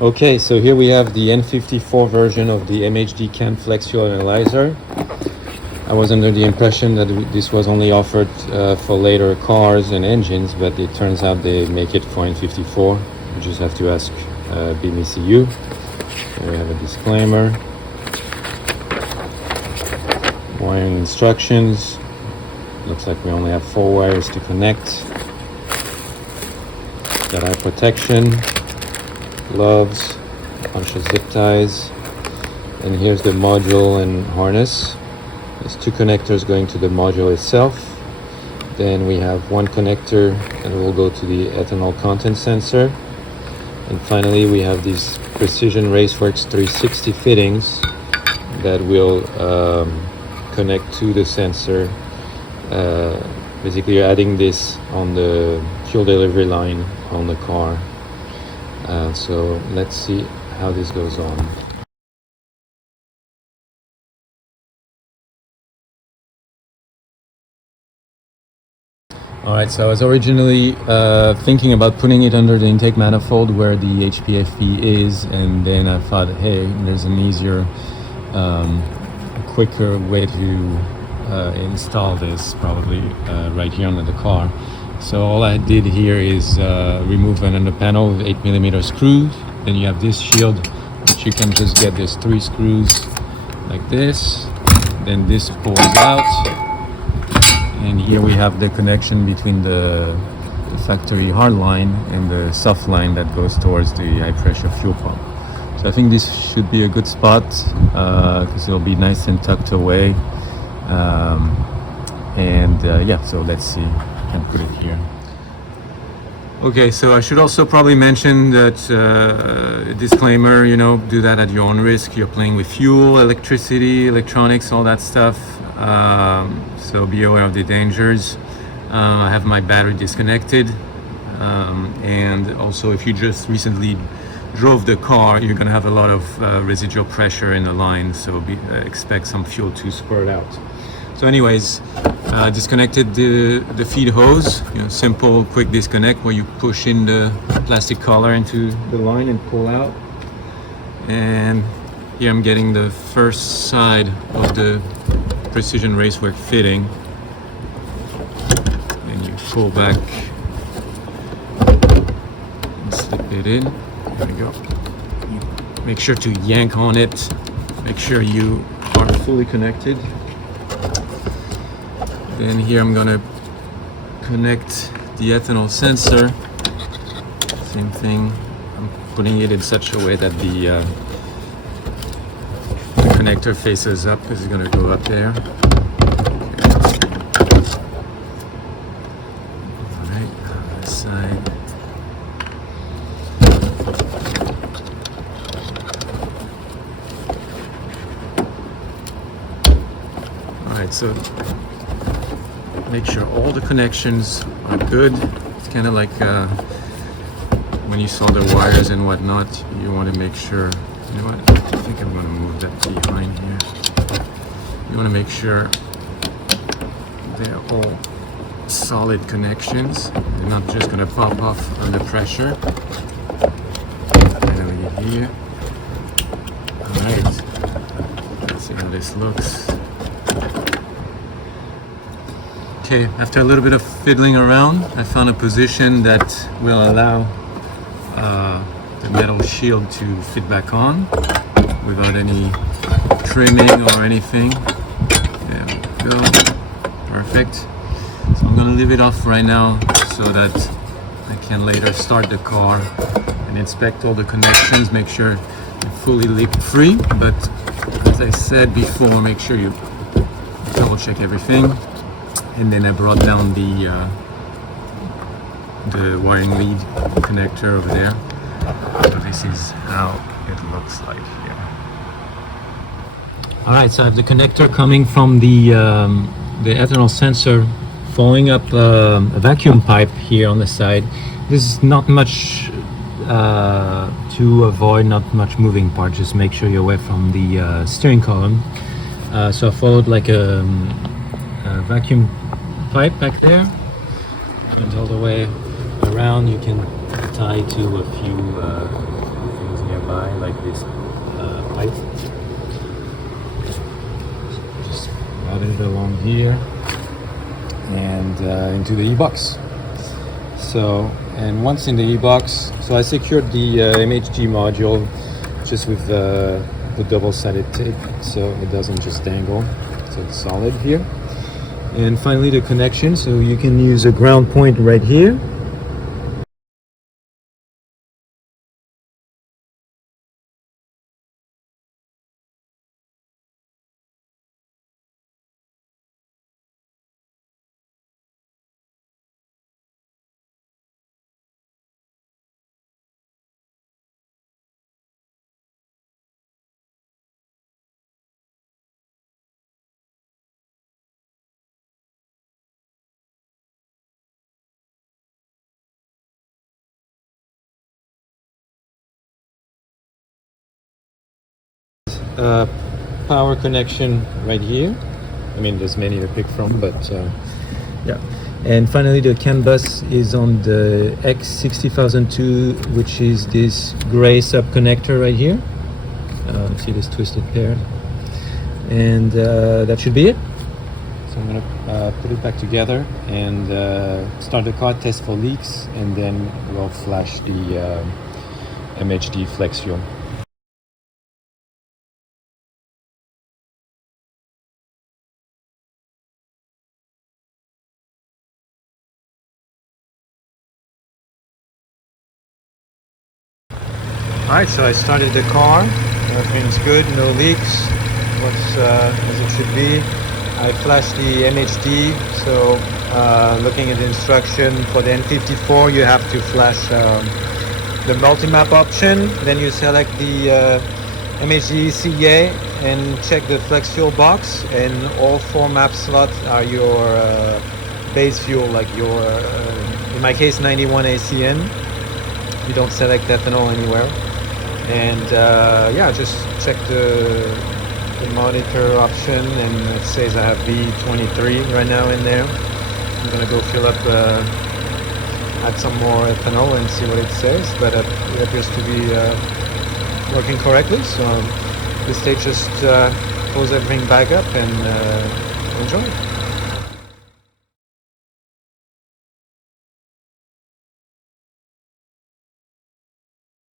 Okay, so here we have the N54 version of the Mhd Can Flexfuel Analyzer. I was under the impression that this was only offered for later cars and engines, but it turns out they make it for N54. You just have to ask BMCU. Here we have a disclaimer. Wiring instructions. Looks like we only have 4 wires to connect. Got eye protection, gloves, a bunch of zip ties, and here's the module and harness. There's 2 connectors going to the module itself. Then we have 1 connector that will go to the ethanol content sensor. And finally we have these Precision Raceworks 360 fittings that will connect to the sensor. Basically you're adding this on the fuel delivery line on the car. So let's see how this goes on. Alright, so I was originally thinking about putting it under the intake manifold where the HPFP is, and then I thought, hey, there's an easier, quicker way to install this, probably right here under the car. So all I did here is remove another panel with 8mm screws. Then you have this shield, which you can just get these 3 screws like this. Then this pulls out. And here we have the connection between the factory hard line and the soft line that goes towards the high pressure fuel pump. So I think this should be a good spot because it'll be nice and tucked away. Yeah, so let's see, I can put it here. Okay, so I should also probably mention that disclaimer, you know, do that at your own risk. You're playing with fuel, electricity, electronics, all that stuff. So be aware of the dangers. I have my battery disconnected. And also if you just recently drove the car, you're gonna have a lot of residual pressure in the line. So expect some fuel to spurt out. So anyways, disconnected the feed hose, you know, simple quick disconnect where you push in the plastic collar into the line and pull out. And here I'm getting the first side of the Precision Racework fitting. And you pull back and slip it in. There we go. You make sure to yank on it. Make sure you are fully connected. Then here I'm gonna connect the ethanol sensor. Same thing. I'm putting it in such a way that the connector faces up because it's gonna go up there. Alright, other side. Alright, so make sure all the connections are good. It's kind of like when you saw the wires and whatnot, you want to make sure, you know what, I think I'm going to move that behind here. You want to make sure they're all solid connections. They're not just going to pop off under pressure. Finally here. Alright, let's see how this looks. Okay, after a little bit of fiddling around, I found a position that will allow the metal shield to fit back on without any trimming or anything. There we go. Perfect. So I'm gonna leave it off right now so that I can later start the car and inspect all the connections, make sure they're fully leak free. But as I said before, make sure you double check everything. And then I brought down the wiring lead connector over there. So this is how it looks like here. All right, so I have the connector coming from the ethanol sensor, following up a vacuum pipe here on the side. This is not much to avoid, not much moving part. Just make sure you're away from the steering column. So I followed like a vacuum pipe back there, and all the way around you can tie to a few things nearby, like this pipe. Just route it along here and into the e-box. So, and once in the e-box, so I secured the MHD module just with the double-sided tape, so it doesn't just dangle, so it's solid here. And finally the connection, so you can use a ground point right here. Power connection right here. I mean, there's many to pick from, but yeah. And finally, the CAN bus is on the X60002, which is this gray sub connector right here. See this twisted pair, and that should be it. So I'm gonna put it back together and start the car, test for leaks, and then we'll flash the Mhd Flexfuel. Alright, so I started the car, everything's good, no leaks, what's as it should be. I flashed the MHD, so looking at the instruction for the N54, you have to flash the multi-map option, then you select the MHD CEA and check the flex fuel box, and all 4 map slots are your base fuel, like your, in my case, 91 ACN. You don't select ethanol anywhere. And yeah, just check the monitor option, and it says I have B23 right now in there. I'm gonna go fill up, add some more ethanol and see what it says, but it appears to be working correctly. So this stage, just close everything back up and enjoy.